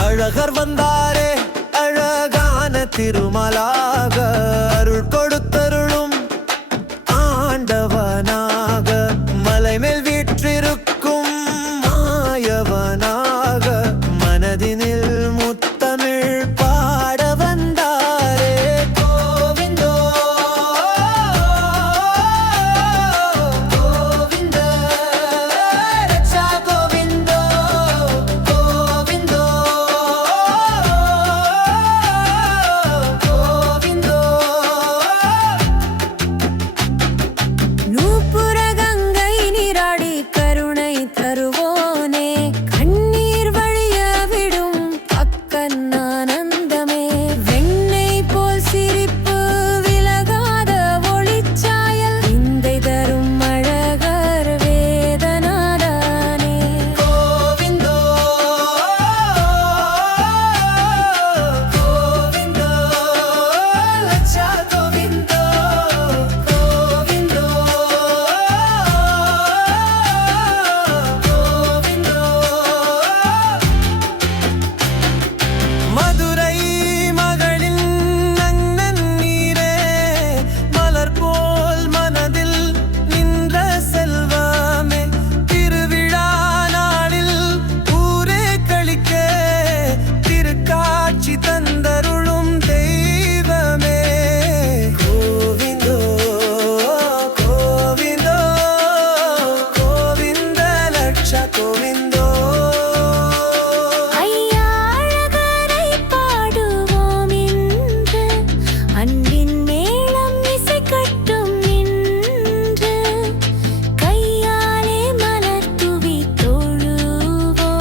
அழகர் வந்தாரே அழகான திருமலாக அருள் கொடுத்தருளும் ஆண்டவனாக மலை மேல் வீற்றிருக்கும் மாயவனாக மனதினில் முத்தமிழ் பாட வந்தாரே கோவிந்தோ கோவிந்த ரட்சா கோவிந்தோ கோவிந்தோ கோவிந்தோ நூப்புர கங்கை நீராடி கருணை தருவோனே கண்ணீர் வழிய விடும் பக்கன்னானந்தமே வெண்ணெய் போல் சிரிப்பு விலகாத ஒளிச்சாயல் விந்தை தரும் அழகர் வேதநாதானே கோவிந்தோ கோவிந்தோ லட்சா கோவிந்தோ கோவிந்தோ கோவிந்தோ மதுரை மகளின் நன்னன் நீரே மலர் போல் மனதில் நின்ற செல்வமே திருவிழா நாளில் ஊரே கழிக்க திருக்காட்சி தந்தருளும் தெய்வமே கோவிந்தோ கோவிந்தோ கோவிந்த லட்ச கோவிந்தோ ஐயா அழகரை பாடுவோம் இன்று அன்பின் மேளம் இசைக்கட்டும் நின்று கையாலே மலர் தூவி தொழுவோம்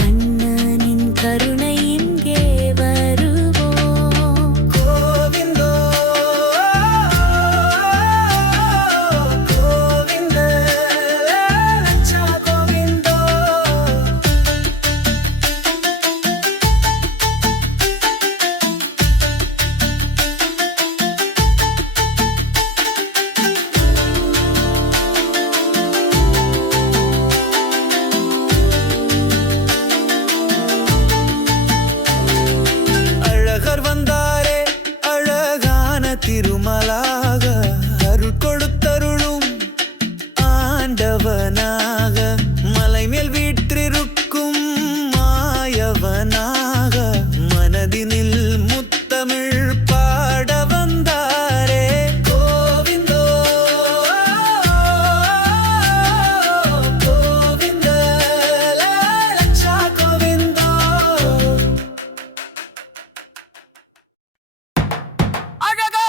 கண்ணனின் கருணை இங்கே வருவோம் கோவிந்தோ கோவிந்த லட்சா கோவிந்தோ அழகர் வந்தாரே அழகான திருமலாக அருள் கொடுத்தருளும் ஆண்டவனாக மலை மேல் வீற்றிருக்கும் மாயவனாக மனதினில் முத்தமிழ் பாட வந்தாரே கோவிந்தோ கோவிந்த லட்சா கோவிந்தோ அழகா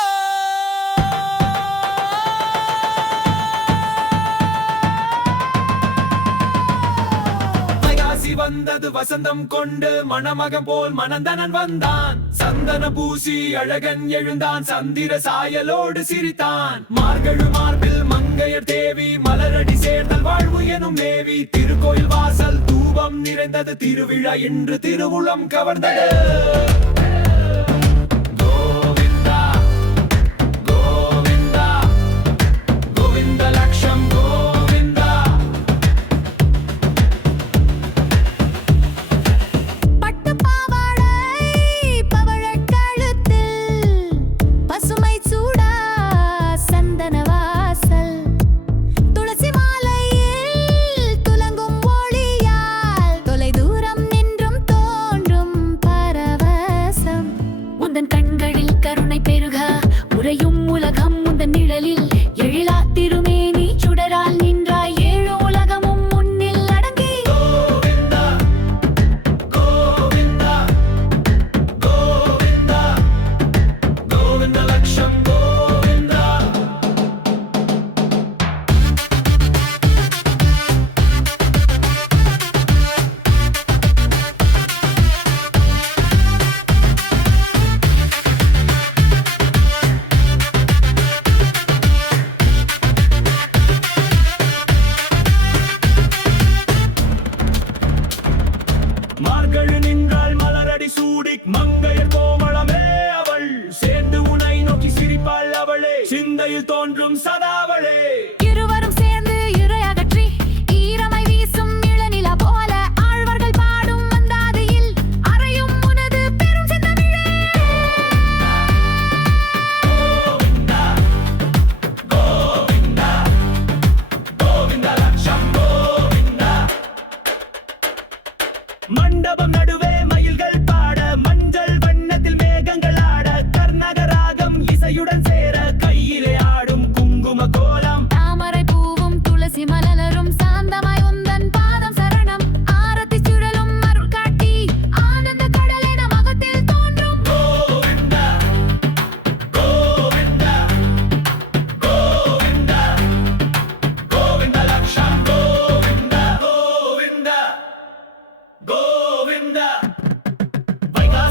வைகாசி வந்தது வசந்தம் கொண்டு மணமகன் போல் மணந்தனன் வந்தான் சந்தன பூசி அழகன் எழுந்தான் சந்திர சாயலோடு சிரித்தான் மார்கழு மார்பில் மங்கையர் தேவி மலரடி சேர்ந்தல் வாழ்வு எனும் தேவி திருக்கோயில் வாசல் தூபம் நிறைந்தது திருவிழா என்று திருவுளம் கவர்ந்தது கோவிந்தா கோவிந்தா கோவிந்த லட்சம் கோவிந்தா பட்டு பாவாடை பவழக் கழுத்தில் பசுமை சூடா சந்தன வாசல் துளசி மாலையில் துலங்கும் ஒளியால் தொலை தூரம் நின்றும் தோன்றும் பரவசம்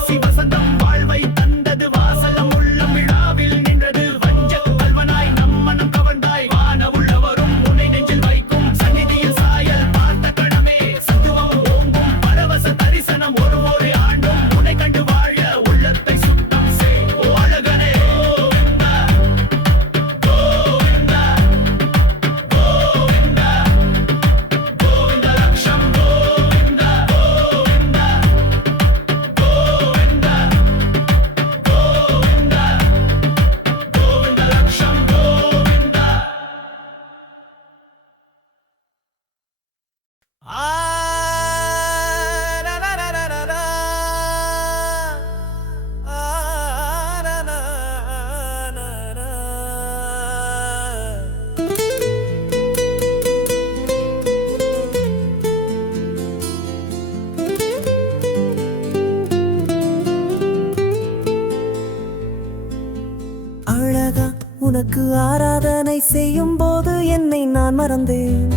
வைகாசி வசந்தம் வாழ்வை தந்தது வாசலம் உள்ளம் விழாவில் நின்றது வஞ்ச கல்வனாய் நம்மனம் கவர்ந்தாய் வான உள்ளவரும் உன்னை நெஞ்சில் வைக்கும் சந்நிதியில் சாயல் பார்த்த கடமே சத்துவம் ஓங்கும் பரவச தரிசனம் ஒரு ஆண்டும் உன்னை கண்டு வாழ உள்ளத்தை சுத்தம் செய் ஓ அழகனே கோவிந்தா கோவிந்தா கோவிந்தா கோவிந்த லட்சம் கோவிந்தா கோவிந்தா கோவிந்தா கோவிந்தா கோவிந்த லட்சம் கோவிந்தா அழகா உனக்கு ஆராதனை செய்யும் போது என்னை நான் மறந்தேன்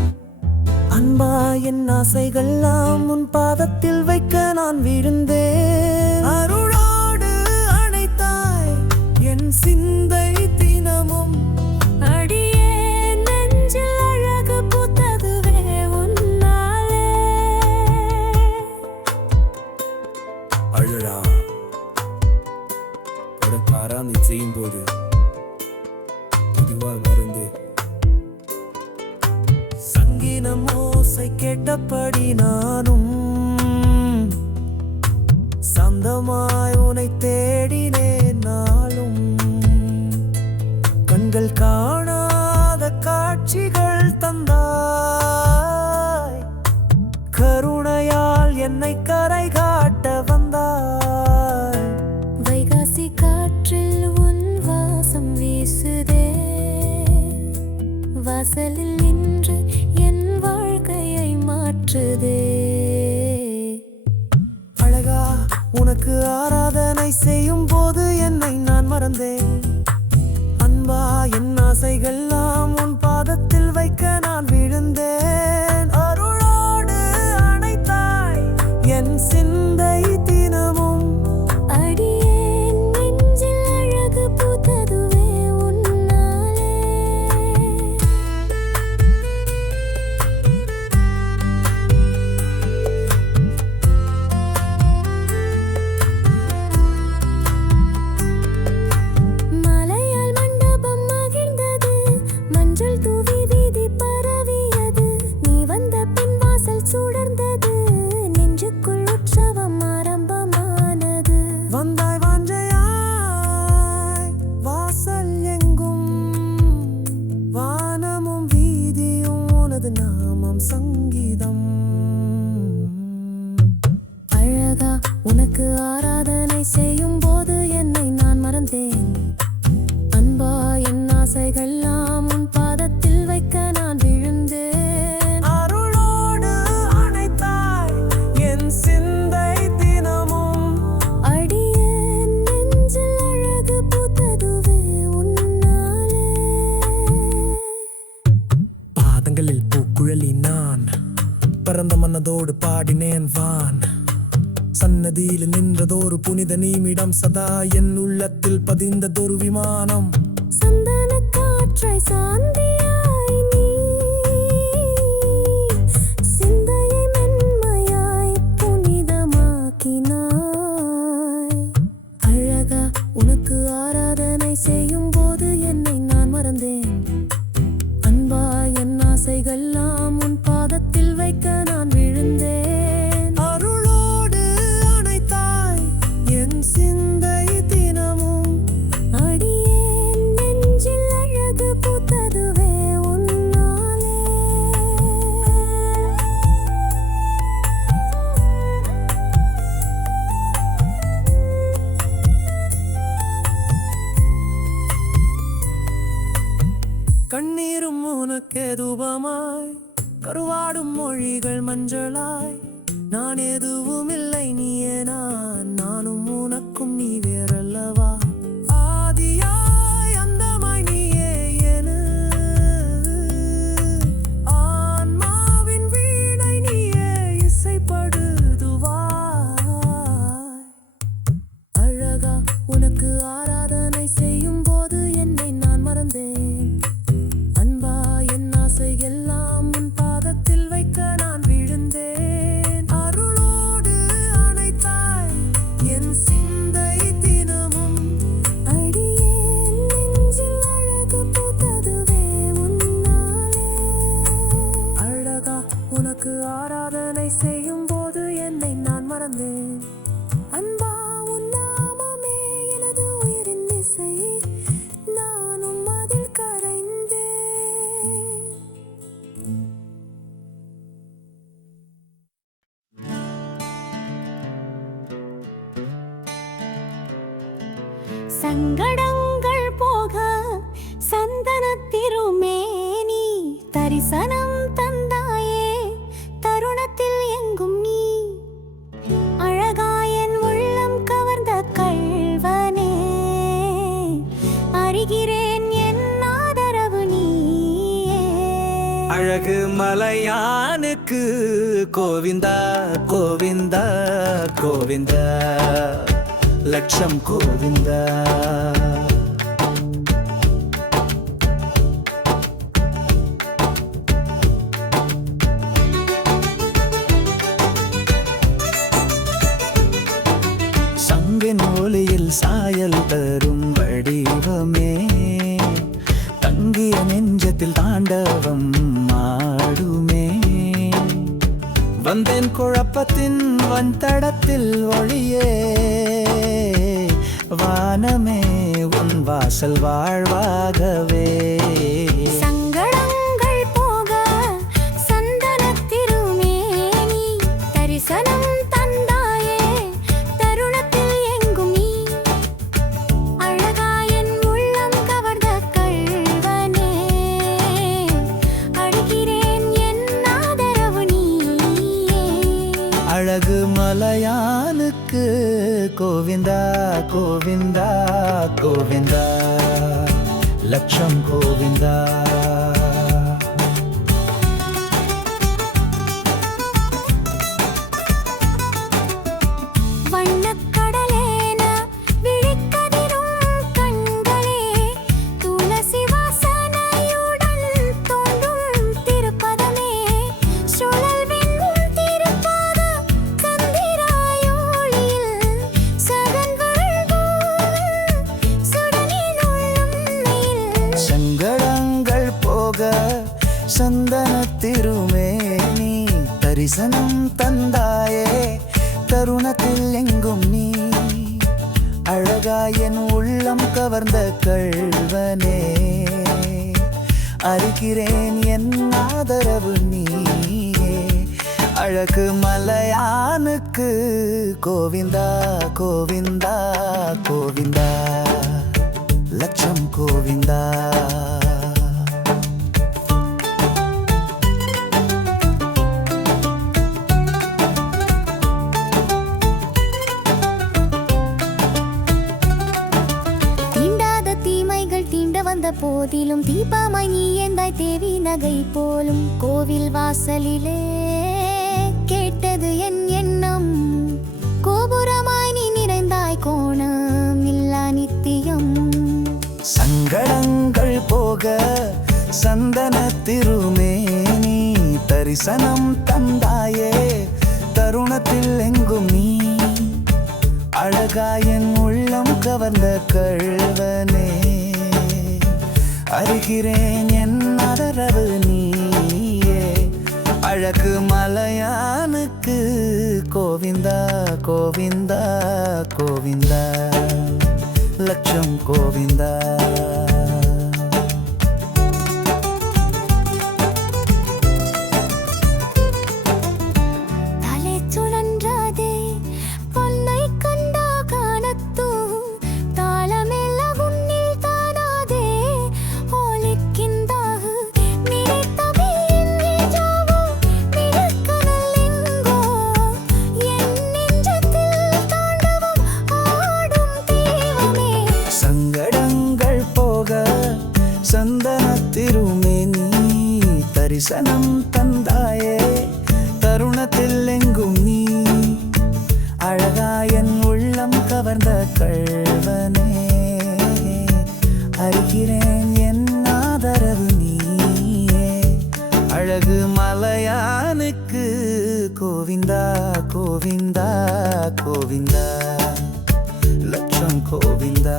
அன்பா என் ஆசைகள்லாம் உன் பாதத்தில் வைக்க நான் விழுந்தேன் அருளோடு அணைத்தாய் என் சிந்தை தினமும் அடியே நெஞ்சில் அழகு பூத்ததுவே உன்னாலே அழகா உனக்கு ஆராதனை செய்யும் போது இதுவா மறந்து சங்கீதம் ஓசை கேட்டபடி நானும் சந்தமாய் உனை தேடினேன் நாளும் கண்கள் காணாத காட்சிகள் தந்தாய் கருணையால் என்னை கரை காட்ட வந்தாய் வைகாசி காற்றில் உன் வாசம் வீசுதே வாசலில் நின்று என் வாழ்க்கையை மாற்றுதே அழகா உனக்கு ஆராதனை செய்யும் போது என்னை நான் மறந்தேன் அன்பா என் ஆசைகள்லாம் உன் பாதத்தில் வைக்க நான் விழுந்தேன் அருளோடு அணைத்தாய் என் சிந்தை தினமும் அடியே நெஞ்சில் அழகு பூத்ததுவே உன்னாலே மலையால் மண்டபம் மகிழ்ந்தது மஞ்சள் தூவி வீதி பரவியது நீ வந்த பின் வாசல் சுடர்ந்தது நெஞ்சுக்குள் உற்சவம் ஆரம்பமானது வந்தாய் வாஞ்சையாய் வாசல் எங்கும் வானமும் வீதியும் உனது நாமம் சங்கீதம் அழகா உனக்கு ஆராதனை செய்யும் போது என்னை நான் மறந்தேன் அன்பா என் ஆசைகள்லாம் உன் பாதத்தில் வைக்க நான் விழுந்தேன் அருளோடு அணைத்தாய் என் சிந்தை தினமும் அடியே நெஞ்சில் அழகு பூத்ததுவே உன்னாலே பாதங்களில் பூக்குழலி நான் பரந்த மனதோடு பாடினேன் வான் சன்னதியில் நின்றதொரு புனித நிமிடம் சதா என் உள்ளத்தில் பதிந்ததொரு விமானம் சந்தன காற்றை சாந்தியாய் நீ சிந்தையை மென்மையாய் புனிதமாக்கினாய் அழகா உனக்கு ஆராதனை செய்யும் போது என்னை நான் மறந்தேன் அன்பா என் ஆசைகள்லாம் உன் பாதத்தில் வைக்க நான் விழுந்தேன் அருளோடு அணைத்தாய் என் சிந்தை தினமும் அடியே நெஞ்சில் அழகு பூத்ததுவே உன்னாலே கண்ணீரும் உனக்கு தூபமாய் கருவாடும் மொழிகள் மஞ்சளாய் நான் எதுவும் இல்லை நீயே நானும் உனக்கும் நீ வேறல்லவா ஆதியாய் அந்தமாய் நீயே என ஆன்மாவின் வீணை நீயே இசைப்படுதுவாய் உனக்கு ஆராதனை செய்யும் போது என்னை நான் மறந்தேன். அன்பா என் ஆசை எல்லாம் உன் பாதத்தில் வைக்க நான் விழுந்தேன். அருளோடு அணைத்தாய் என் சிந்தை தினமும். அடியேன் நெஞ்சில் அழகு பூத்ததுவே உன்னாலே. அழகா உனக்கு ஆராதனை செய்யும் போது என்னை நான் மறந்தேன். அன்பா உன் நாமமே எனது உயிரின் இசை, நானும் அதில் கரைந்தேன். சங்கடங்கள் போக சந்தன திருமேனி தரிசனம் தந்தாயே, தருணத்தில் எங்கும் நீ. அழகாயன் உள்ளம் கவர்ந்த கள்வனே, அறிகிறேன் என் ஆதரவு நீயே. அழகு மலையானுக்கு கோவிந்தா கோவிந்தா கோவிந்தா லட்சம் கோவிந்தா. சங்கின் ஒளியில் சாயல் தரும் வடிவமே, தங்கிய நெஞ்சத்தில் தாண்டவம் ஆடுமே. வந்தேன் குழப்பத்தின் வந்தடத்தில் ஒளியே, வானமே உன் வாசல் வாழ்வாகவே. சங்கடங்கள் போக சந்தனத் திருமேனி தரிசனம் தந்தாயே, தருணத்தில் எங்கும் நீ. அழகாயன் உள்ளம் கவர்ந்த கள்வனே, அழுகிறேன் என் ஆதரவு நீயே. அழகு மலையானுக்கு கோவிந்தா கோவிந்தா கோவிந்தா லட்சம் கோவிந்தா. வண்ணக்கடலேன விழிக்கதிரும் கண்களே, துளசி வாசனையுடன் தோன்றும் திருப்பதமே. சுழல் வெண்ணும் திருப்பாத சந்திராயோளியில் சகன்கள் சுடனின் உள்ளம்மையில். சங்கடங்கள் போக சந்தன திருமேனி தரிசனம் தந்தாயே, தருணத்தில் எங்கும் நீ. அழகாயன் உள்ளம் கவர்ந்த கள்வனே, அறிகிறேன் என் ஆதரவு நீயே. அழகு மலையானுக்கு கோவிந்தா கோவிந்தா கோவிந்தா லட்சம் கோவிந்தா. தீண்டாத தீமைகள் தீண்ட வந்த போதிலும் தீபமாய் நீ எந்தாய் தேவி நகை போலும். கோவில் வாசலிலே கேட்டது என் எண்ணம், கோபுரமாய் நீ நிறைந்தாய் கோணம் இல்லா நித்தியம். சங்கடங்கள் போக சந்தன திருமேனி தரிசனம் தந்தாயே, தருணத்தில் எங்கும் நீ. அழகாயன் உள்ளம் கவர்ந்த கள்வனே, அறிகிறேன் என் ஆதரவு நீயே. அழகு மலையானுக்கு கோவிந்தா கோவிந்தா கோவிந்தா லட்சம் கோவிந்தா. தலை சுழன்றாதே பொன்னை கண்டா காணத்தும், தாளமெல்லாம் உன்னில் தானாதே ஒலிக்கின்றாக. நினைத்தவை என்னில் ஜாவோ, நினைக்கனல் எங்கோ, என் நெஞ்சத்தில் தாண்டவம் ஆடும் தெய்வமே. சங்கடங்கள் போக கவர்ந்த கள்வனே, அறிகிறேன் என் ஆதரவு நீயே. அழகு மலையானுக்கு கோவிந்தா கோவிந்தா கோவிந்தா, லட்சம் கோவிந்தா.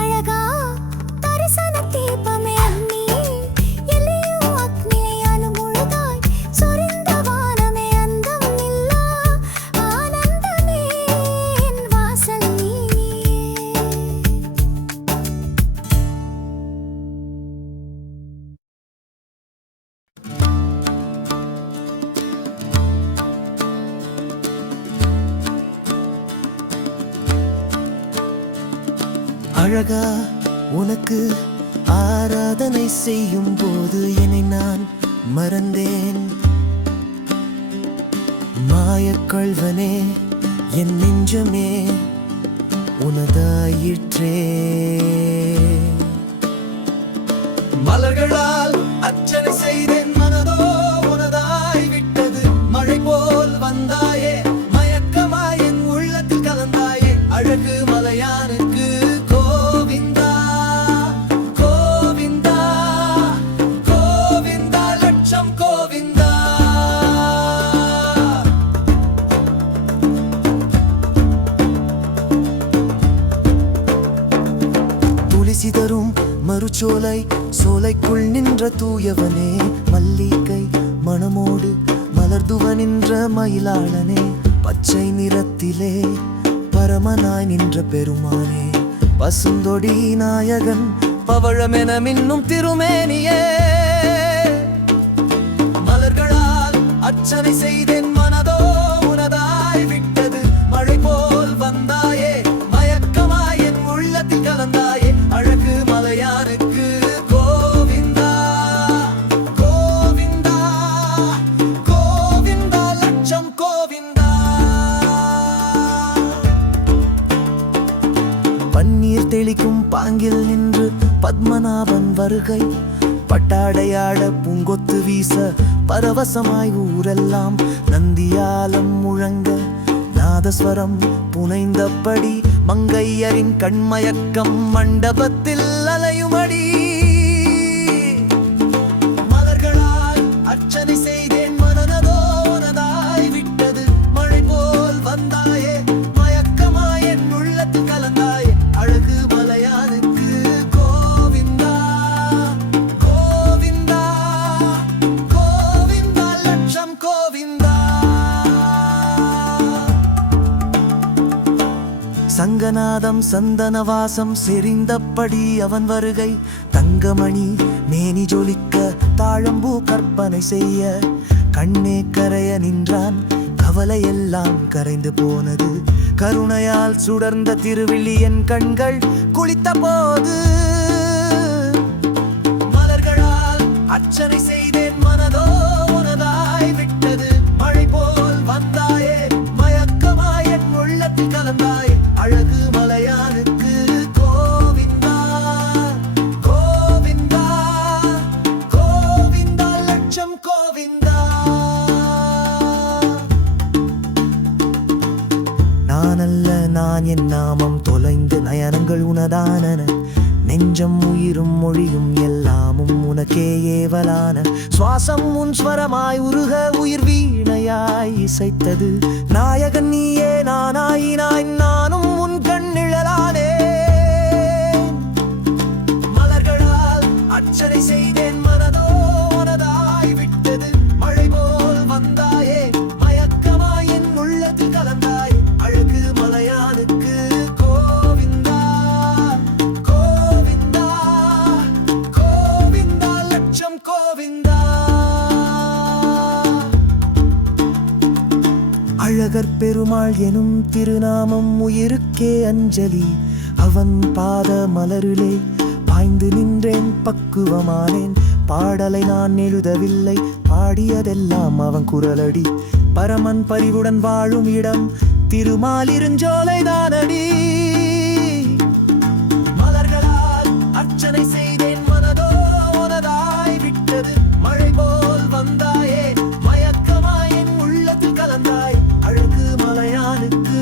அழகா தரிசன தீபமே அன்னி, எல்லையும் அக்னியால் முழுதாய் சொரிந்த வானமே அந்தம் இல்லா ஆனந்தமே என் வாசல் நீயே. அழகா உனக்கு ஆராதனை செய்யும் போது என்னை நான் மறந்தேன். மாயக்கள்வனே என் நெஞ்சமே உனதாயிற்றே. மலர்களால் அர்ச்சனை செய்தேன், மனதோ உனதாய் விட்டது. மழை போல் வந்தாயே, மயக்கமாய் என் உள்ளத்தில் கலந்தாயே. அழகு மலையானுக்கு கோவிந்தா கோவிந்தா கோவிந்தா, லட்சம் கோவிந்தா. துளசி தரும் மறுச்சோலை சோலைக்குள் நின்ற தூயவனே. மல்லிகை மணமோடு மலர்துவ நின்ற மயிலாளனே. பச்சை நிறத்திலே பரமனாய் நின்ற பெருமானே. பசுந்தொடி நாயகன் பவழமென மின்னும் திருமேனியே. மலர்களால் அர்ச்சனை செய்தேன், மனதோ உனதாய் விட்டது. மழை போல் வந்தாயே, மயக்கமாய் என் உள்ளத்தில் கலந்தாயே. அழகு மலையானுக்கு கோவிந்தா கோவிந்தா கோவிந்தா, லட்சம் கோவிந்தா. பன்னீர் தெளிக்கும் பாங்கில் நின்று பத்மநாபன் வருகை. பட்டாடையாட பூங்கொத்து வீச பரவசமாய் ஊரெல்லாம். நந்தியாலம் முழங்க நாதஸ்வரம் புனைந்தபடி மங்கையரின் கண்மயக்கம் மண்டபத்தில் அலையுமடி. மலர்களால் அர்ச்சனை செய்தேன், மனதோ உனதாய் விட்டது. மழை போல் வந்தாயே, மயக்கமாய் என் உள்ளத்தில் கலந்தாயே. அழகு மலையானுக்கு கோவிந்தா கோவிந்தா கோவிந்தா, லட்சம் கோவிந்தா. சங்கநாதம் சந்தனவாசம் செறிந்தபடி அவன் வருகை. தங்கமணி மேனி ஜொலிக்க தாழம்பூ கற்பனை செய்ய. கண்ணே கரைய நின்றான், கவலையெல்லாம் கரைந்து போனது. கருணையால் சுடர்ந்த திருவிழி என் கண்கள் குளித்த போது. மலர்களால் அர்ச்சனை செய்தேன், மனதோ உனதாய் விட்டது. மழை போல் வந்தாயே, மயக்கமாய் என் உள்ளத்தில் கலந்தாயே. அழகு மலையானுக்கு கோவிந்தா கோவிந்தா கோவிந்தா, லட்சம் கோவிந்தா. நானல்ல நான் என் நாமம் தொலைந்து நயனங்கள் உனதானன. நெஞ்சம் உயிரும் மொழியும் எல்லாமும் உனக்கே ஏவலான. சுவாசம் உன் ஸ்வரமாய் உருக உயிர் வீணையாய் இசைத்தது. நாயகன் நீயே நானாயினாய், நானும் உன் கண்ணிழலானே. மலர்களால் அர்ச்சனை செய்தேன், மனதோ உனதாய் விட்டது. மழை போல் வந்தாயே, மயக்கமாய் என் உள்ளத்தில் கலந்தாய். அழகு மலையானுக்கு கோவிந்தா கோவிந்தா கோவிந்தா, லட்சம் கோவிந்தா. அழகர் பெருமாள் எனும் திருநாமம் உயிருக்கே அஞ்சலி. அவன் பாத மலரிலே பாய்ந்து நின்றேன், பக்குவமானேன். பாடலை நான் எழுதவில்லை, பாடியதெல்லாம் அவன் குரலடி. பரமன் பரிவுடன் வாழும் இடம் திருமாலிருஞ்சோலை தானடி. மலர்களால் அர்ச்சனை செய்தேன், மனதோ உனதாய் விட்டது. மழை போல் வந்தாயே, மயக்கமாய் என் உள்ளத்தில் கலந்தாய். அழகு மலையானுக்கு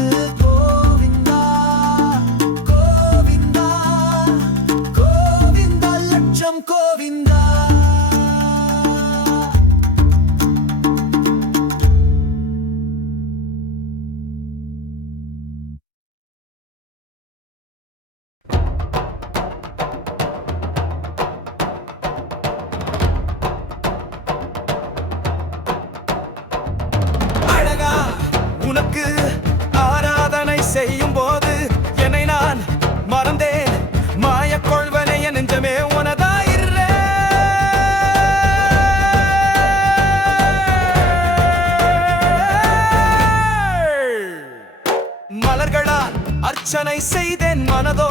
மலர்களால் அர்ச்சனை செய்தேன் மனதோ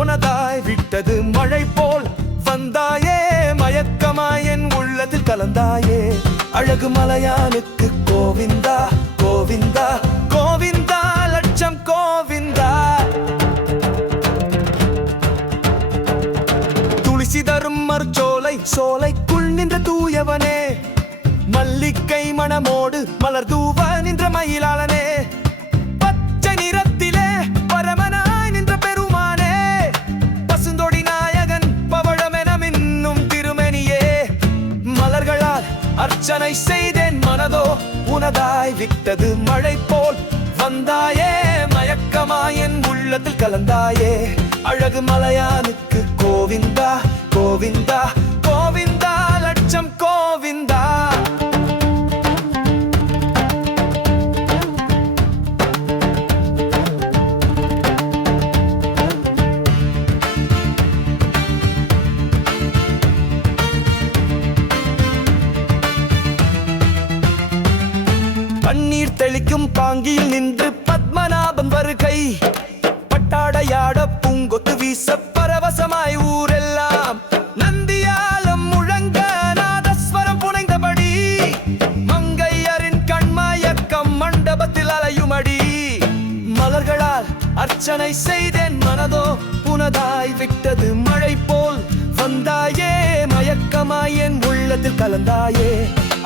உனதாய் விட்டது மழை போல் வந்தாயே மயக்கமாய் என் உள்ளத்தில் கலந்தாயே அழகு மலையானுக்கு கோவிந்தா கோவிந்தா கோவிந்தா லட்சம் கோவிந்தா துளசி தரும் மறுச்சோலை சோலைக்குள் நின்ற தூயவனே மல்லிகை மணமோடு மலர் தூவ நின்ற மயிலாளனே பச்சை நிறத்திலே பரமனாய் நின்ற பெருமானே பசுந்தொடி நாயகன் பவழமென மின்னும் திருமணியே மலர்களால் அர்ச்சனை செய்தேன் மனதோ உனதாய் விட்டது மழை போல் வந்தாயே மயக்கமாய் என் உள்ளத்தில் கலந்தாயே அழகு மலையானுக்கு கோவிந்தா கோவிந்தா கோவிந்தா லட்சம் கோவிந்தா பன்னீர் தெளிக்கும் பாங்கியில் நின்று பத்மநாபன் வருகை பட்டாடையாட பூங்கொத்து வீச பரவசமாய் ஊரெல்லாம் நந்தியாலம் முழங்க நாதஸ்வரம் புனைந்தபடி மங்கையரின் கண்மயக்கம் மண்டபத்தில் அலையுமடி மலர்களால் அர்ச்சனை செய்தேன் மனதோ புனதாய் விட்டது மழை போல் வந்தாயே மயக்கமாய் என் உள்ளத்தில் கலந்தாயே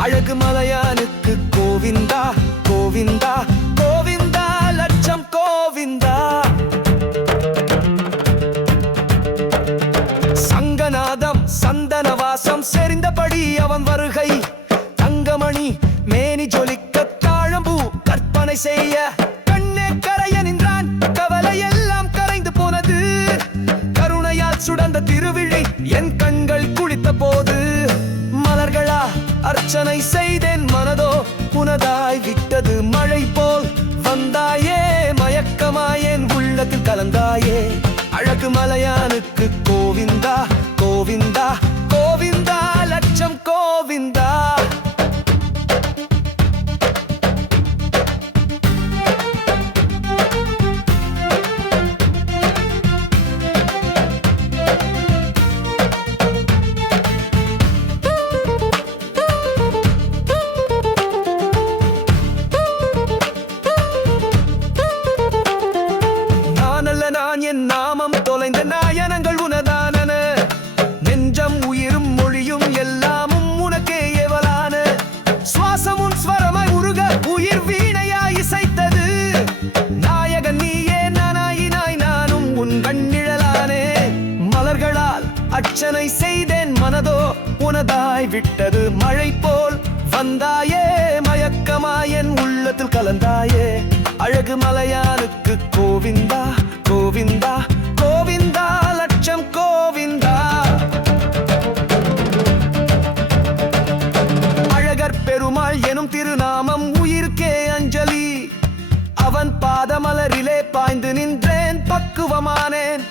அழகு மலையானுக்கு கோவிந்தா கோவிந்தா கோவிந்தா லட்சம் கோவிந்தா சங்கநாதம் சந்தனவாசம் செறிந்தபடி அவன் வருகை தங்கமணி மேனி ஜொலிக்க தாழம்பூ கற்பனை செய்ய கண்ணே கரைய நின்றான் கவலை எல்லாம் கரைந்து போனது கருணையால் சுடந்த திருவிழி என் கண்கள் குளித்த போது மலர்களா அர்ச்சனை செய்தேன் மனதோ புனதாய் விட்டது மழை போல் வந்தாயே மயக்கமாய் என் உள்ளத்தில் கலந்தாயே அழகு மலையானுக்கு கோவிந்தா கோவிந்தா கோவிந்தா லட்சம் கோவிந்தா நான் என் நாமம் தொலைந்த நாயனங்கள் உனதானன நெஞ்சம் உயிரும் மொழியும் எல்லாமும் உனக்கே ஏவலான சுவாசமும் ஸ்வரமாய் உருக உயிர் வீணையாய் இசைத்தது நாயகன் நீயே நானாயினாய் நானும் உன் கண்ணிழலானே மலர்களால் அர்ச்சனை செய்தேன் மனதோ உனதாய் விட்டது மழை போல் வந்தாயே மயக்கமாய் என் உள்ளத்தில் கலந்தாயே அழகு மலையானுக்கு கோவிந்தா கோவிந்தா கோவிந்தா லட்சம் கோவிந்தா அழகர் பெருமாள் எனும் திருநாமம் உயிருக்கே அஞ்சலி அவன் பாதமலரிலே பாய்ந்து நின்றேன் பக்குவமானேன்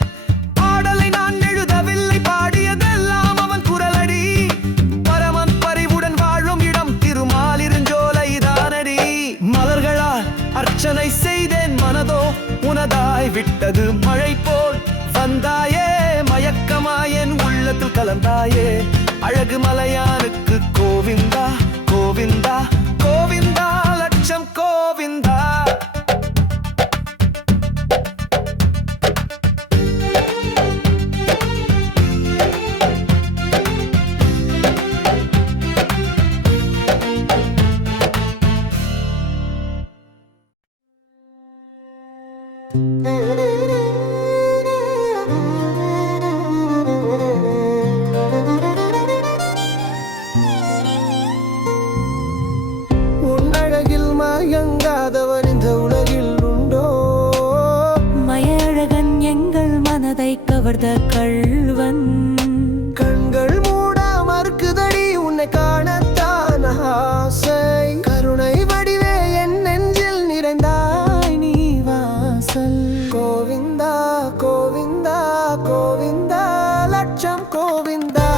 பாடலை நான் எழுதவில்லை பாடியதெல்லாம் அவன் குரலடி பரமன் பரிவுடன் வாழும் இடம் திருமாலிருஞ்சோலை தானடி மலர்களால் அர்ச்சனை செய்தேன் மனதோ உனதாய் விட்டது மழை போல் வந்தாயே மயக்கமாய் என் உள்ளத்தில் கலந்தாயே அழகு மலையானுக்கு கோவிந்தா கோவிந்தா கோவிந்தா லட்சம் கோவிந்தா உன் அழகில் மயங்காதவன் இந்த உலகில் உண்டோ மயழகன் எங்கள் மனதை கவர்ந்த கள்வன் கண்கள் மூட மறுக்குதடி உன்னை காணத்தான் ஆசை கருணை வடிவே என் நெஞ்சில் நிறைந்தாய் நீ வாசல் கோவிந்தா கோவிந்தா கோவிந்தா லட்சம் கோவிந்தா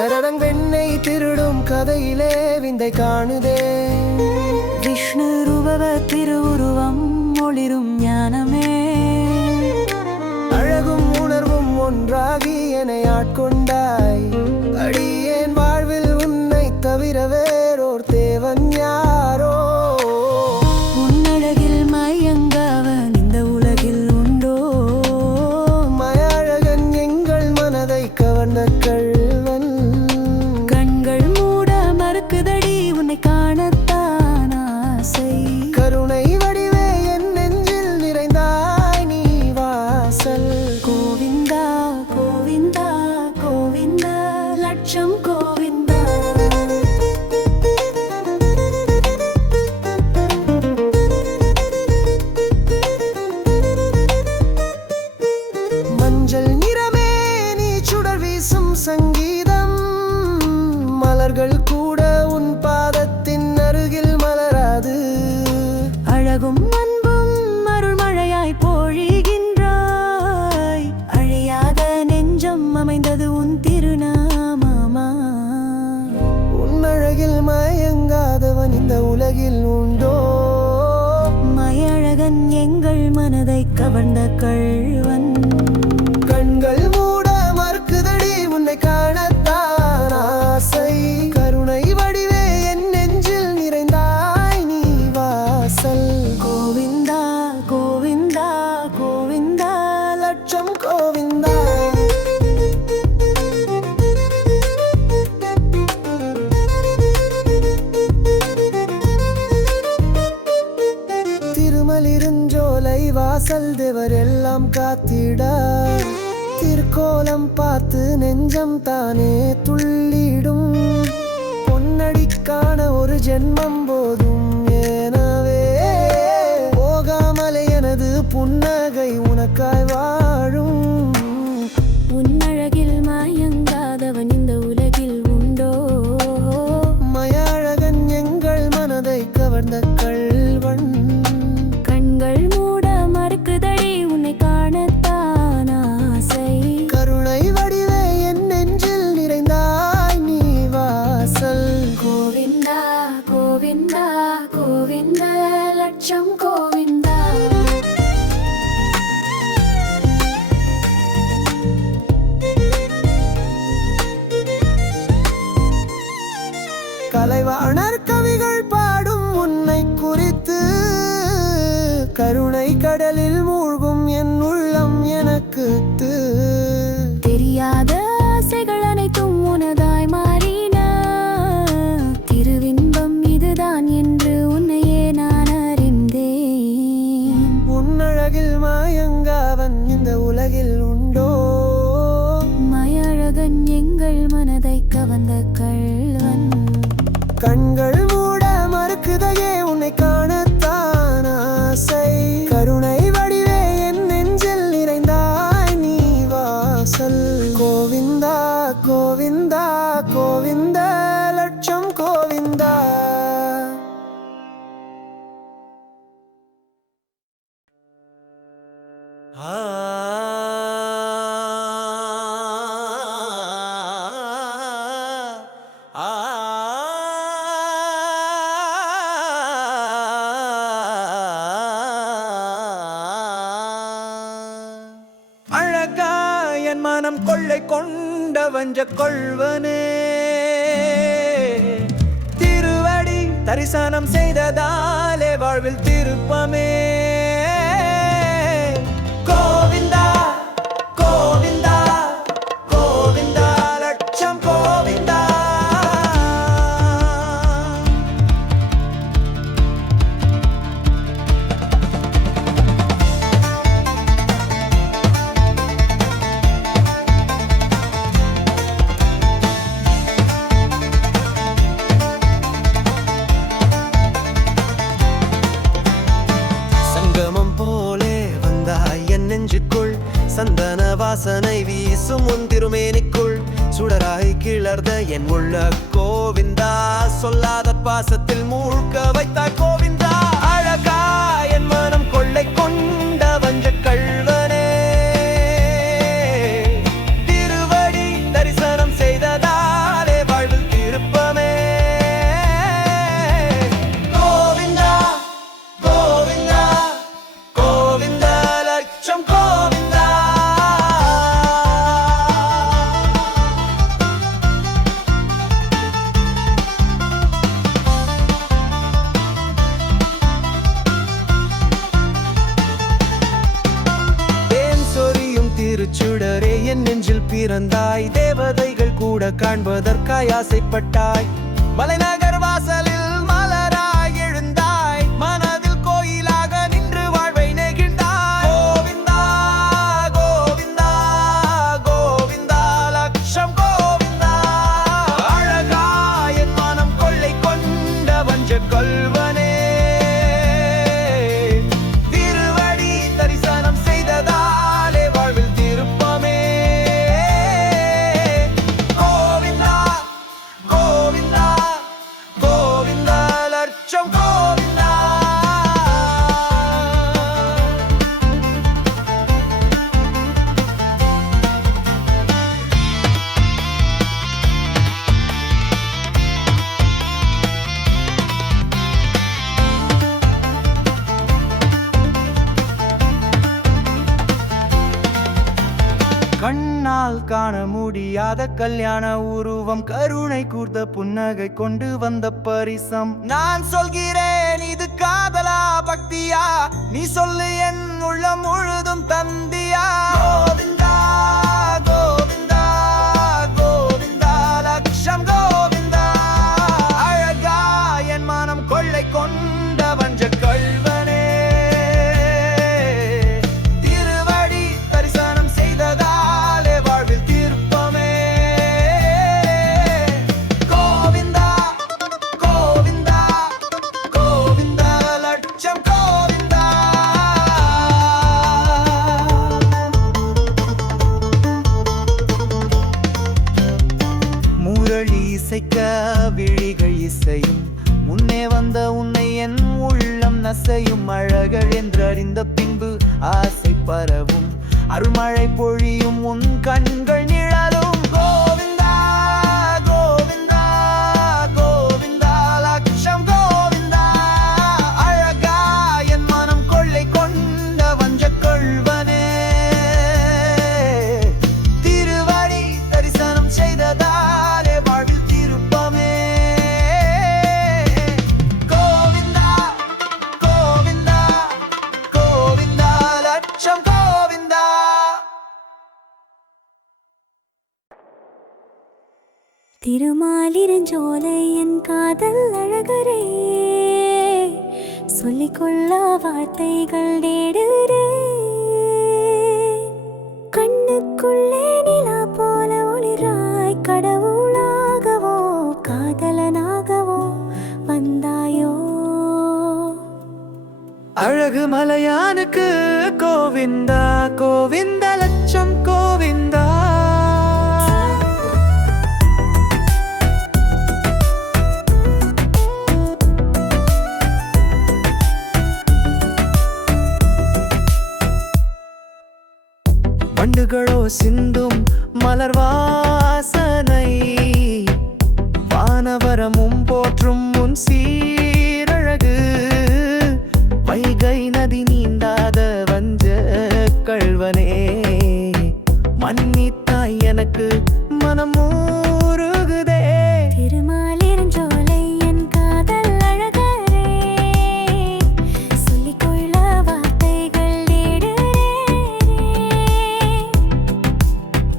சரடங் வெண்ணை திருடும் கதையிலே விந்தை காணுதே. விஷ்ணு ரூபவ திருவுருவம் ஒளிரும் ஞானமே. அழகும் உணர்வும் ஒன்றாகி என்னை ஆட்கொண்டாய். அடியேன் வாழ்வில் உன்னை தவிர வேறோர் தேவன் யாரோ? உன்னழகில் மயங்காவன் இந்த உலகில் உண்டோ? மயழகன் எங்கள் மனதை கவர்ந்த கள்வன். கண்கள் மூட மறுக்குதடி உன்னை காணத்தான் ஆசை. கருணை வடிவே என் நெஞ்சில் நிறைந்தாய் நீ வாசல். கோவிந்தா கோவிந்தா கோவிந்தா லட்சம் கோவிந்தா. மஞ்சள் நிறமே நீ சுடர் வீசும் சங்கீதம். மலர்கள் கூட உன் பாதத்தின் அருகில் மலராது. அழகும் அன்பும் அருள்மழையாய் பொழிகின்றாய். அழியாத நெஞ்சம் அமைந்தது உன் திருநாமமா. உன் அழகில் மயங்காதவன் இந்த உலகில் உண்டோ? மயழகன் எங்கள் மனதை கவர்ந்த கள்வன். கண்கள் மூட மறுக்குதடி உன்னை காணத்தான் ஆசை. கருணை வடிவே என் நெஞ்சில் நிறைந்தாய் நீ வாசல். கோவிந்தா கோவிந்தா கோவிந்தா லட்சம் கோவிந்தா. திருமலிருஞ்சோலை வாசல் தேவர் எல்லாம் காத்திட. திருக்கோலம் பார்த்து நெஞ்சம் தானே துள்ளிடும். பொன்னடிக்கான ஒரு ஜென்மம் போதும் எனவே போகாமலே எனது புன்னகை உனக்காய் வாழும். உன்னழகில் மயங்காதவன் இந்த உலகில் உண்டோ? மயழகன் எங்கள் மனதை கவர்ந்த கள்வன். கண்கள் மூட மறுக்குதடி உன்னை காணத்தான் ஆசை. கருணை வடிவே என் நெஞ்சில் நிறைந்தாய் நீ வாசல். கோவிந்தா கோவிந்தா கோவிந்தா லட்சம் கோவிந்தா. கலைவாணர் கவிகள் பாடும் உன்னை குறித்து. கருணை கடலில் மூழ்கும் என் உள்ளம் எனக்கு தெரியாத ஆசைகள் அனைத்தும் உனதாய் மாறின. திருவின்பம் இதுதான் என்று உன்னையே நான் அறிந்தேன். உன்னழகில் மயங்காவன் இந்த உலகில் உண்டோ? மயழகன் எங்கள் மனதை கவர்ந்த கள்வன். கண்கள் மூட மறுக்குதையே உன்னை காணத்தான் ஆசை. கருணை வடிவே என் நெஞ்சில் நிறைந்தாய் நீ வாசல். கோவிந்தா கோவிந்தா கோவிந்தா லட்சம் கோவிந்தா. அழகா என் மனம் கொள்ளை கொண்ட வஞ்ச கொள்வனே. திருவடி தரிசனம் செய்ததாலே வாழ்வில் திருப்பமே. கோவிந்தா கோவிந்தா கோவிந்தா லட்சம் கோவிந்தா. நெஞ்சுக்குள் சந்தன வாசனை வீசும் உன் திருமேனிக்குள் சுடராய் கிளர்ந்த என் உள்ள கோவிந்தா. சொல்லாத பாசத்தில் மூழ்க வைத்தாய் கோவிந்தா. அழகா என் மனம் கொள்ளை கொண்ட வஞ்ச கள்வனே. திருவடி தரிசனம் செய்ததா காண்பதற்காய் ஆசைப்பட்டாய். மலைநகர் வாசலில் மலராய் எழுந்தாய், மனதில் கோயிலாக நின்று வாழ்வை நெகிழ்ந்தாய். கோவிந்தா கோவிந்தா கோவிந்தா லட்சம் கோவிந்தா. அழகா என் மனம் கொள்ளை கொண்ட வஞ்ச கொல்வனே, திருவடி தரிசனம் செய்ததாலே வாழ்வில் திருப்பமே. கோவிந்தா கோவிந்தா கோவிந்தா லட்சம் கோவிந்தா. கண்ணால் காண முடியாத கல்யாண உருவம், கருணை கூர்த்த புன்னகை கொண்டு வந்த பரிசம். நான் சொல்கிறேன் இது காதலா பக்தியா, நீ சொல்லு என் உள்ளம் முழுதும் தந்தியா. கோவிந்தா கோவிந்தா கோவிந்தா லட்சம் கோவிந்தா. அழகா என் மனம் கொள்ளை கொண்ட வஞ்ச கள்வனே, திருவடி தரிசனம் செய்ததாலே வாழ்வில் திருப்பமே. கோவிந்தா கோவிந்தா கோவிந்தா லட்சம் கோவிந்தா. முரளி இசைக்க விழிகள் இசையும், முன்னே வந்த உன்னை என் உள்ளம் நசையும். அழகர் என்றறிந்த பின்பு ஆசை பரவும், அருள்மழை பொழியும் உன் கண்கள் நிழலும். கோவிந்தா கோவிந்தா கோவிந்தா லட்சம் கோவிந்தா. அழகா என் மனம் கொள்ளை கொண்ட வஞ்ச கொள்வனே, திருவடி தரிசனம் செய்ததாலே வாழ்வில் திருப்பமே. கோவிந்தா கோவிந்தா கோவிந்தா லட்சம் கோவிந்தா. திருமாலிருஞ்சோலை என் காதல் அழகரே, சொல்லிக்கொள்ள வார்த்தைகள் தேடுறே. கண்ணுக்குள்ளே நிலா போல ஒளிராய், கடவுளாகவோ காதலனாகவோ வந்தாயோ. அழகு மலையானுக்கு கோவிந்தா கோவிந்த லட்சம் கோவிந்தா. வண்டுகளோ சிந்தும் மலர் வாசனை, வானவரமும் போற்றும் முன் சீரழகு. வைகை நதி நீந்தாத வஞ்ச கள்வனே, மன்னித்தாய் எனக்கு மனம் ஊருகுதே. திருமாலிருஞ்சோலை என் காதல் அழகரே, சொல்லிக்கொள்ள வார்த்தைகள் தேடுறே.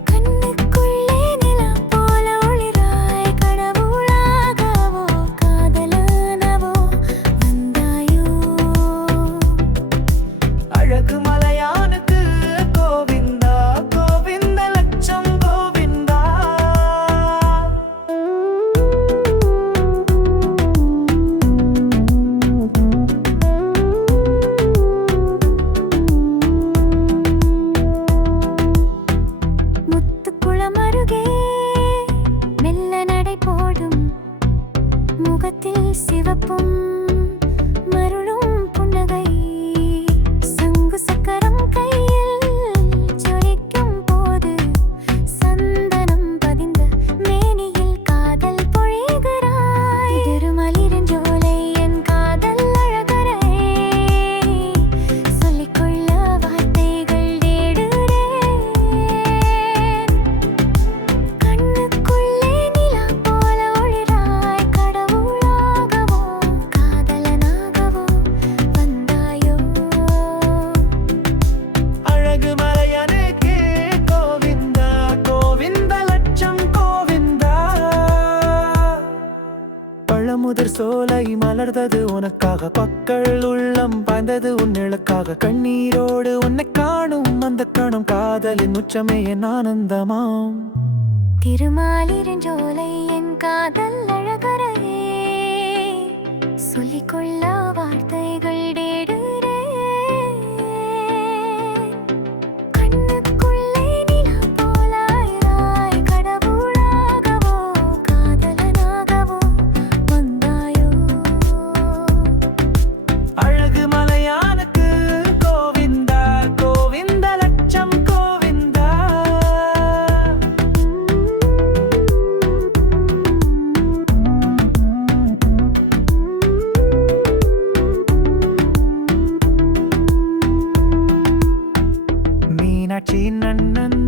கண்ணுக்குள்ளே நிலா போல ஒளிராய், கடவுளாகவோ காதலனாகவோ முதிர் சோலை மலர்ந்தது உனக்காக, பக்கள் உள்ளம் பாய்ந்தது உன்னிழக்காக. கண்ணீரோடு உன்னை காணும் அந்த கணம் காதலின் உச்சமே என் ஆனந்தமாம். திருமாலிருஞ்சோலை என் காதல் அழகரையே, சொல்லிக்கொள்ள வார்த்தைகள் தேடுறே. கண்ணுக்குள்ளே நிலா போலாய் கடவுளாகவோ காதலனாகவோ வந்தாயோ. அழகு மலையானுக்கு கோவிந்தா கோவிந்த லட்சம் கோவிந்தா. மீனாட்சி நன்னன்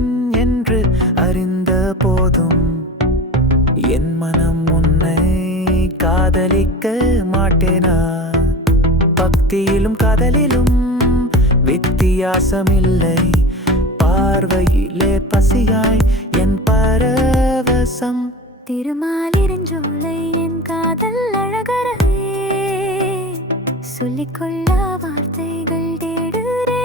என்று அறிந்த போதும் என் மனம் உன்னை காதலிக்க மாட்டேனா? பக்தியிலும் காதலிலும் வித்தியாசமில்லை, பார்வையிலே பசியாய் என் பரவசம். திருமாலிருஞ்சோலை என் காதல் அழகரையே, சொல்லிக்கொள்ள வார்த்தைகள் தேடுறே.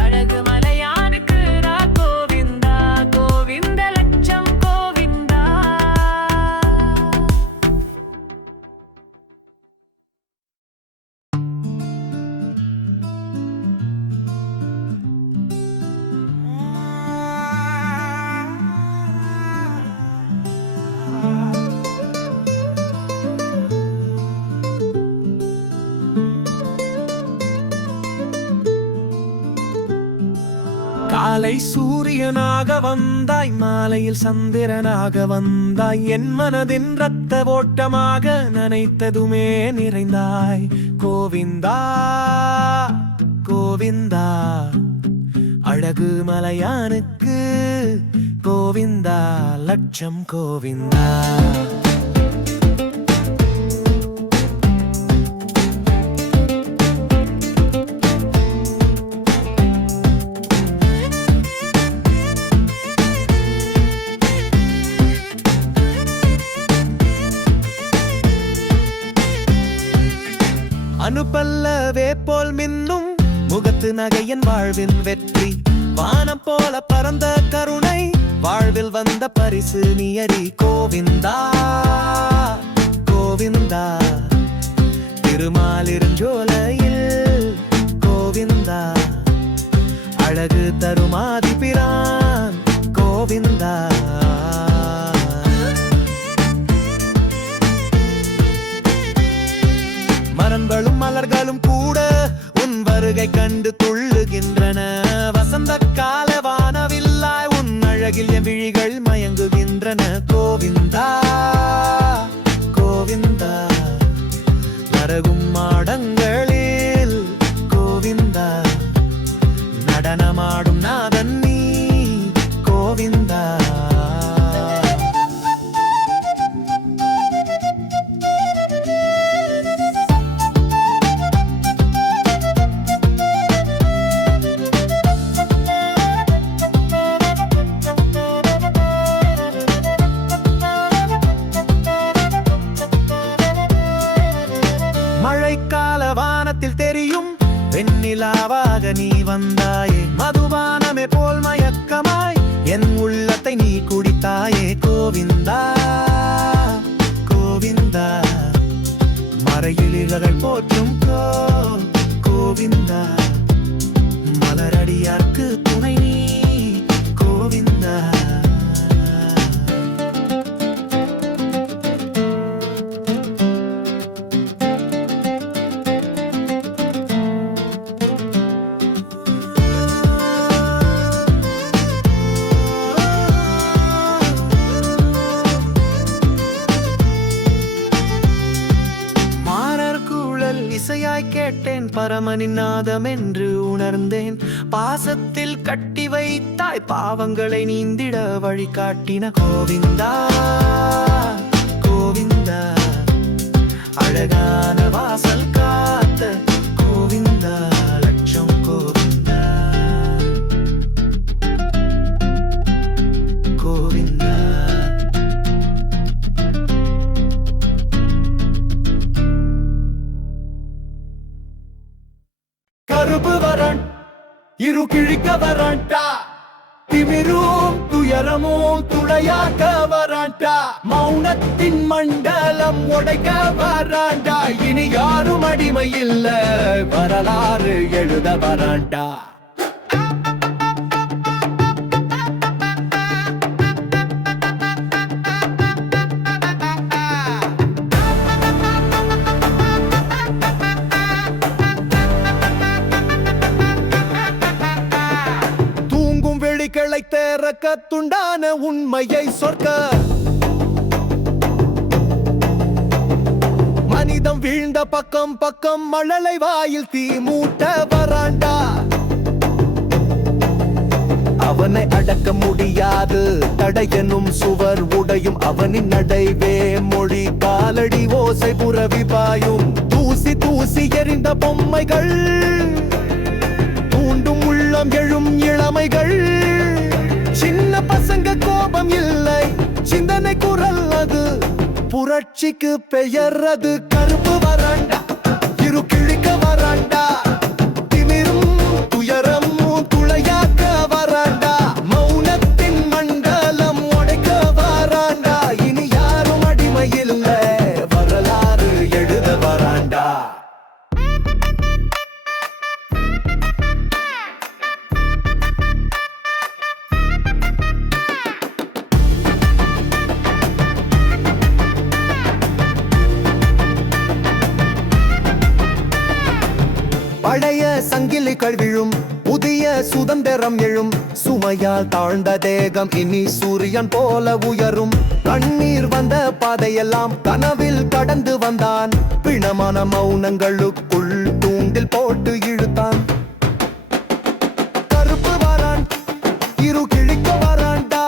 அழகு மலையானுக்கு நான் கோவிந்தா கோவிந்த லட்சம் கோவிந்தா. காலை சூரியனாக வந்தாய், மாலையில் சந்திரனாக வந்தாய், என் மனதின் இரத்த ஓட்டமாக நனைத்ததுமே நிறைந்தாய். கோவிந்தா கோவிந்தா அழகு மலையானுக்கு கோவிந்தா லட்சம் கோவிந்தா. அனுப்பல்லவே போல் மின்னும் முகத்து நகையின் வாழ்வின் வெற்றி, வானம் போல பறந்த கருணை வாழ்வில் வந்த பரிசு நீயடி. கோவிந்தா கோவிந்தா திருமாலிருஞ்சோலையில் கோவிந்தா, அழகு தருமாதி பிரான் கோவிந்தா. மரங்களும் மலர்களும் கூட உன் வருகை கண்டு துள்ளுகின்றன, வசந்த கால வானவில்லாய் உன் அழகில் என் விழிகள் மயங்குகின்றன. கோவிந்தா கோவிந்தா நரகும் மாடங்களில் கோவிந்தா, நடனமாடும் நாதன் நீ கோவிந்தா. மழைக்கால வானத்தில் தெரியும் வெண்ணிலாவாக நீ வந்தாயே, மதுபானமே போல் மயக்கமாய் என் உள்ளத்தை நீ குடித்தாயே. கோவிந்தா கோவிந்தா மறையில் இலகள் போற்றும் கோவிந்தா, மலரடியார்க்கு துணை நீ கோவிந்தா. இசையாய் கேட்டேன், பரமனின் நாதம் என்று உணர்ந்தேன். பாசத்தில் கட்டி வைத்தாய், பாவங்களை நீந்திட வழி காட்டின. கோவிந்தா கோவிந்தா அழகான வாசல் இரு கிழிக்க வராண்டா திமிரும் துயரமும் துணையாக்க வராண்டா மௌனத்தின் மண்டலம் உடைக்க வராண்டா இனி யாரும் அடிமை இல்ல வரலாறு எழுத வராண்டா கிளை தேறக்க துண்டான உண்மையை சொற்க மனிதம் வீழ்ந்த பக்கம் பக்கம் மழலை வாயில் தீ மூட்ட வராண்டா அவனை அடக்க முடியாது தடையனும் சுவர் உடையும் அவனின் நடைவே மொழி காலடி ஓசை புரவி பாயும் தூசி தூசி எறிந்த பொம்மைகள் தூண்டும் உள்ளம் எழும் இளமைகள் சின்ன பசங்க கோபம் இல்லை சிந்தனை குரல் அது புரட்சிக்கு பெயர் அது கருப்பு வராண்டா இரு கிழிக்க வராண்டா திமிரும் துயரமும் துளையாக்க வராண்டா மௌனத்தின் மண்டலம் உடைக்க வராண்டா இனி யாரும் அடிமை இல்லை வரலாறு எழுத வராண்டா பழைய சங்கிலிகள் விழும் புதிய சுதந்திரம் எழும் சுமையால் தாழ்ந்த தேகம் இனி சூரியன் போல உயரும் கண்ணீர் வந்த பாதையெல்லாம் கனவில் கடந்து வந்தான் பிணமான மௌனங்களுக்குள் தூண்டில் போட்டு இழுத்தான் கருப்பு வரான் இரு கிழிக்க வராண்டா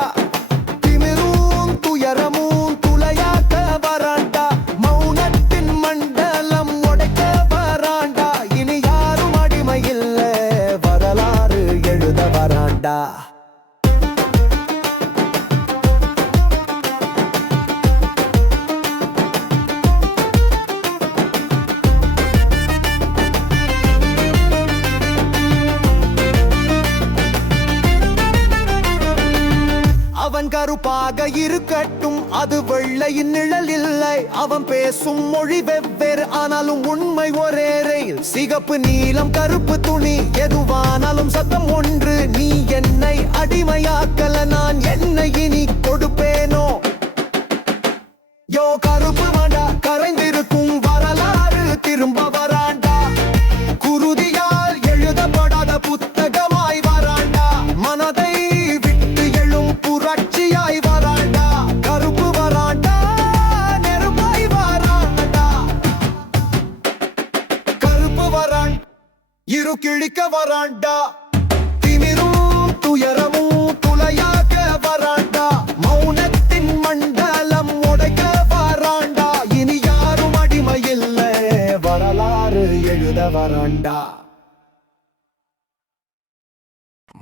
திமிரும் துயரமும் துளையாக்க வராண்டா மௌனத்தின் மண்டலம் உடைக்க வராண்டா இனி யாரும் அடிமை இல்லை வரலாறு எழுத வராண்டா அவன் கருப்பாக இருக்கட்டும் அது வெள்ளையின் நிழல் இல்லை அவன் பேசும் மொழி வெவ்வேறு ஆனாலும் உண்மை ஒரே ரயில் சிகப்பு நீலம் கருப்பு துணி எதுவானாலும் சத்தம் ஒன்று நீ என்னை அடிமையாக்கல நான் என்னை இனி கொடுப்பேனோ யோ கருப்பு வாண்டா கரைந்திருக்கும் வரலாறு திரும்ப வராண்டா குருதியால் எழுதப்படாத புத்தகமாய் வராண்டா மனதை புரட்சியாய் வராண்டா கருப்பு வராண்டா நெருப்பாய் வராண்டா கருப்பு வரான் இரு கிழிக்க வராண்டா திமிரும் துயரமும் துளையாக்க வராண்டா மௌனத்தின் மண்டலம் உடைக்க வராண்டா இனி யாரும் அடிமை இல்லை வரலாறு எழுத வராண்டா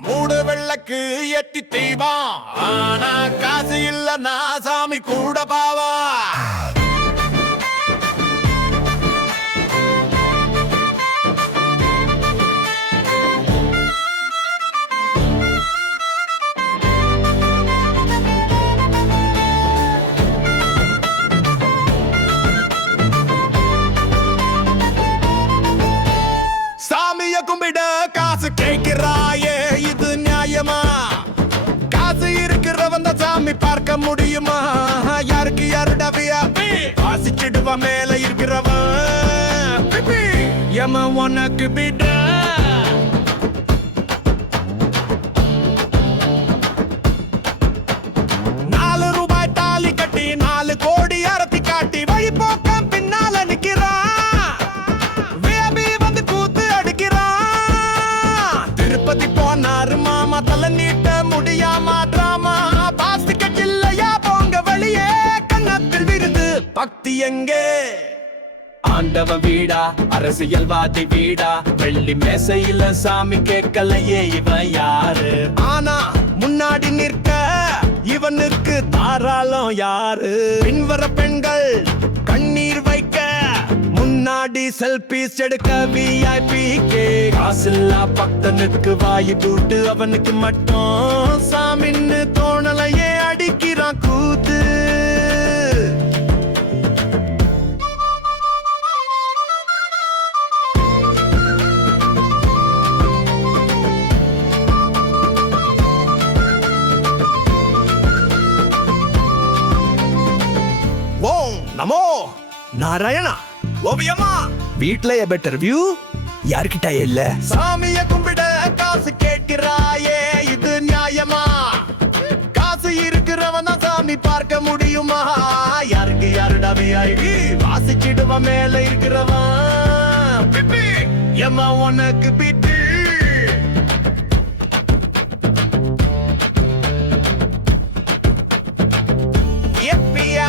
மூடு வெள்ளக்கு எட்டி தீபம் ஆனா காசு இல்ல நான் சாமி கூட பாவா சாமிய கும்பிட காசு கேட்கிறாயே இது நியாயமா காசு இருக்கிறவன் தான் சாமி பார்க்க முடியுமா யாருக்கு யாருடா வியாபி வாசிச்சிடுவா மேல இருக்கிறவன் எம உனக்கு விட ₹4 தாலி கட்டி 4 கோடி அரத்தி காட்டி வழி போக்கம் பின்னால நிக்கிறான் திருப்பதி போனாரு மாமா தலை நீட்ட முடியாம டிராமா பாஸ்திக்க இல்லையா போங்க வழியே கண்ணத்தில் விருது பக்தி எங்கே ஆண்டவன் வீடா அரசியல்வாதி வீடா வெள்ளி மேசையில சாமி கேட்கலையே இவன் யாரு ஆனா முன்னாடி நிற்க இவனுக்கு தாராளம் யாரு பின்வர பெண்கள் கண்ணீர் வைக்க முன்னா முன்னாடி செல்பிஸ் எடுக்க விஐபி கே காசில்லா பக்தனுக்கு வாயு கூட்டு அவனுக்கு மட்டும் சாமின்னு தோணலையே அடிக்கிறான் கூத்து ஓம் நமோ நாராயணா ஓவியமா வீட்ல பெட்டர் வியூ யார்கிட்ட இல்ல சாமிய கும்பிட காசு கேட்கிறாயே இது நியாயமா காசு இருக்கிறவன் தான் சாமி பார்க்க முடியுமா யாருக்கு யாருடா விஐபி வாசிச்சிடுவன் மேல இருக்கிறவன் பிப்பி எம்மா உனக்கு பிட்டு எப்பியா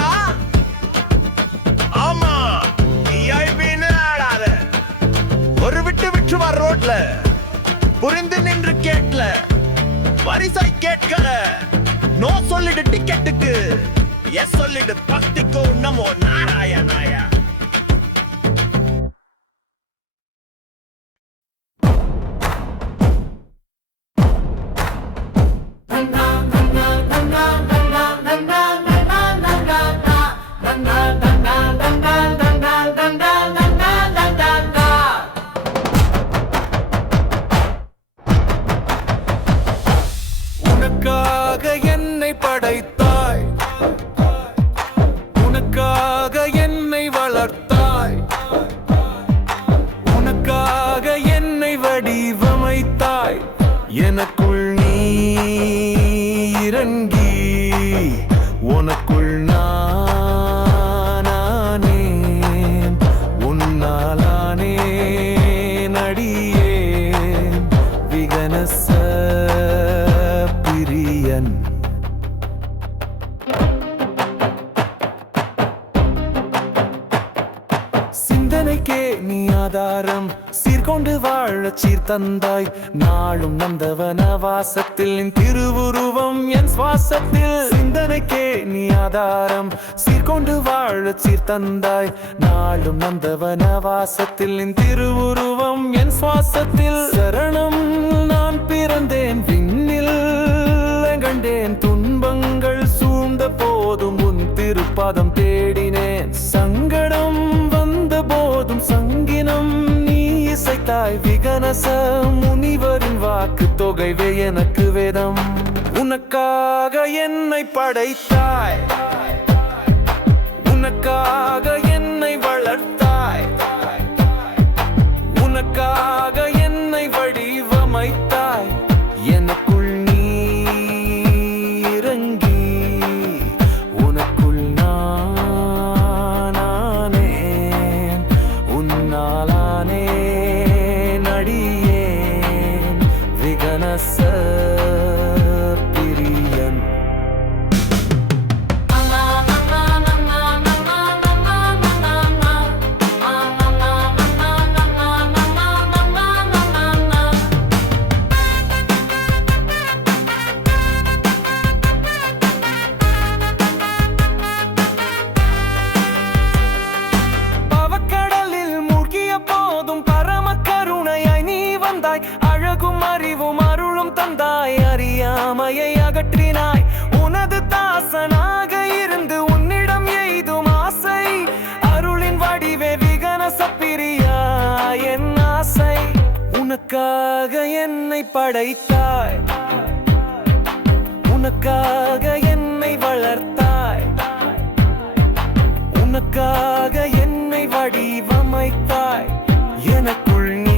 ஆமா விஐபின்னு ஆடாத ஒரு விட்டு விட்டுவார் ரோட்ல புரிந்து நின்று கேட்கல வரிசை கேட்கல நோ சொல்லிடு டிக்கெட்டுக்கு எஸ் சொல்லிடு பக்திக்கோ நமோ நாராயணாயா உனக்காக என்னை படைத்தாய் உனக்காக என்னை வளர்த்தாய் உனக்காக என்னை வடிவமைத்தாய் எனக்குள் நீ இறங்கி உனக்குள் நானே உன்னாலானே நடியே விகனச பிரியன் சிந்தனைக்கே நீ ஆதாரம் சீர்கொண்டு வாழ சீர்தந்தாய் நாளும் நந்தவன வாசத்தில் நின் திருவுருவம் என் சுவாசத்தில் சிந்தனைக்கே நீ ஆதாரம் சீர்கொண்டு வாழ சீர்தந்தாய் நாளும் நந்தவன வாசத்தில் நின் திருவுருவம் என் சுவாசத்தில் சரணம் நான் பிறந்தேன் விண்ணில் கண்டேன் துன்பங்கள் சூழ்ந்த போதும் உன் திருப்பாதம் தேடினேன் சங்கடம் வந்த போதும் சங்கினம் நீ இசைத்தாய் விகனச முனிவரின் வாக்கு தொகைவே எனக்கு வேதம் உனக்காக என்னை படைத்தாய் உனக்காக என்னை வளர்த்தாய் உனக்காக என்னை வடிவமைத்தாய் எனக்குள் நீ இறங்கி உனக்குள் நானே உன்னாலானே நடியேன் விகனச பிரியன் பவக்கடலில் மூழ்கிய போதும் பரம கருணையாய் நீ வந்தாய் அழகும் அறிவும் அருளும் தந்தாய் அறியாமையை அகற்றினாய் உனது தாசனாக இருந்து உன்னிடம் எய்தும் ஆசை அருளின் வடிவே விகனச பிரியா என் ஆசை உனக்காக என்னை படைத்தாய் உனக்காக என்னை வளர்த்தாய் உனக்காக என்னை வடிவமைத்தாய் எனக்குள் நீ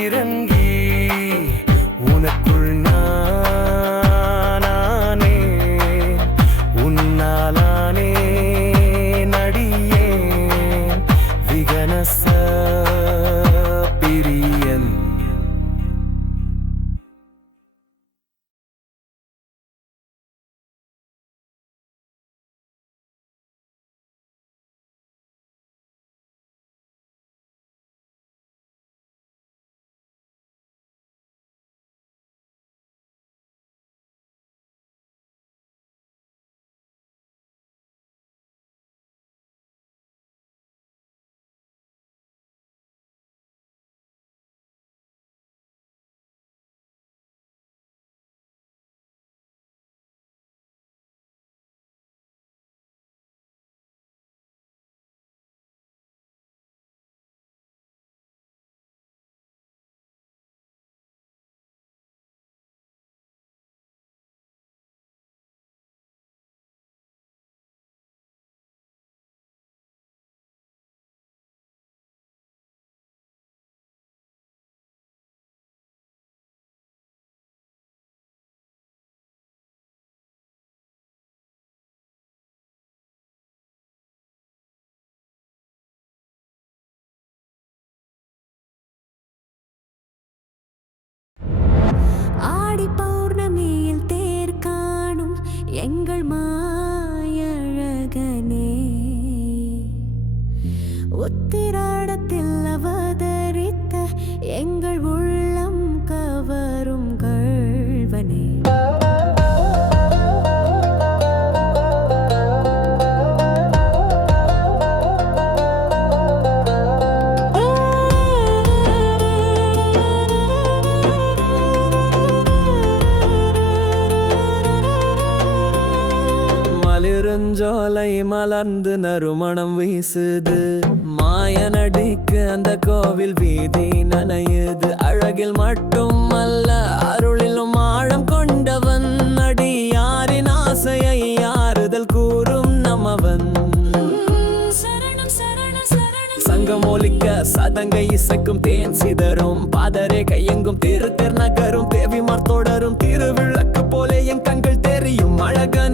இறங்கி உனக்குள் நானே உன்னாலானே நடியேன் விகனச பிரியன் உத்திராடத்தில் அவதரித்த எங்கள் உள்ளம் கவரும் கள்வனே. மலிருஞ்சோலை மலர்ந்து நறுமணம் வீசுது, மாயனடிக்கு அந்த கோவில் வீதி நனையுது. அழகில் மட்டும் அல்ல அருளிலும் ஆழம் கொண்டவன், அடியாரின் ஆசையை ஆறுதல் கூறும் நமவன். சங்கமோலிக்க சதங்கை இசைக்கும் தேன் சிதறும், பாதரே கையெங்கும் திரு நகரும், தேவிமார் தொடரும் திருவிளக்கு போலே என் கண்கள் தெரியும். அழகன்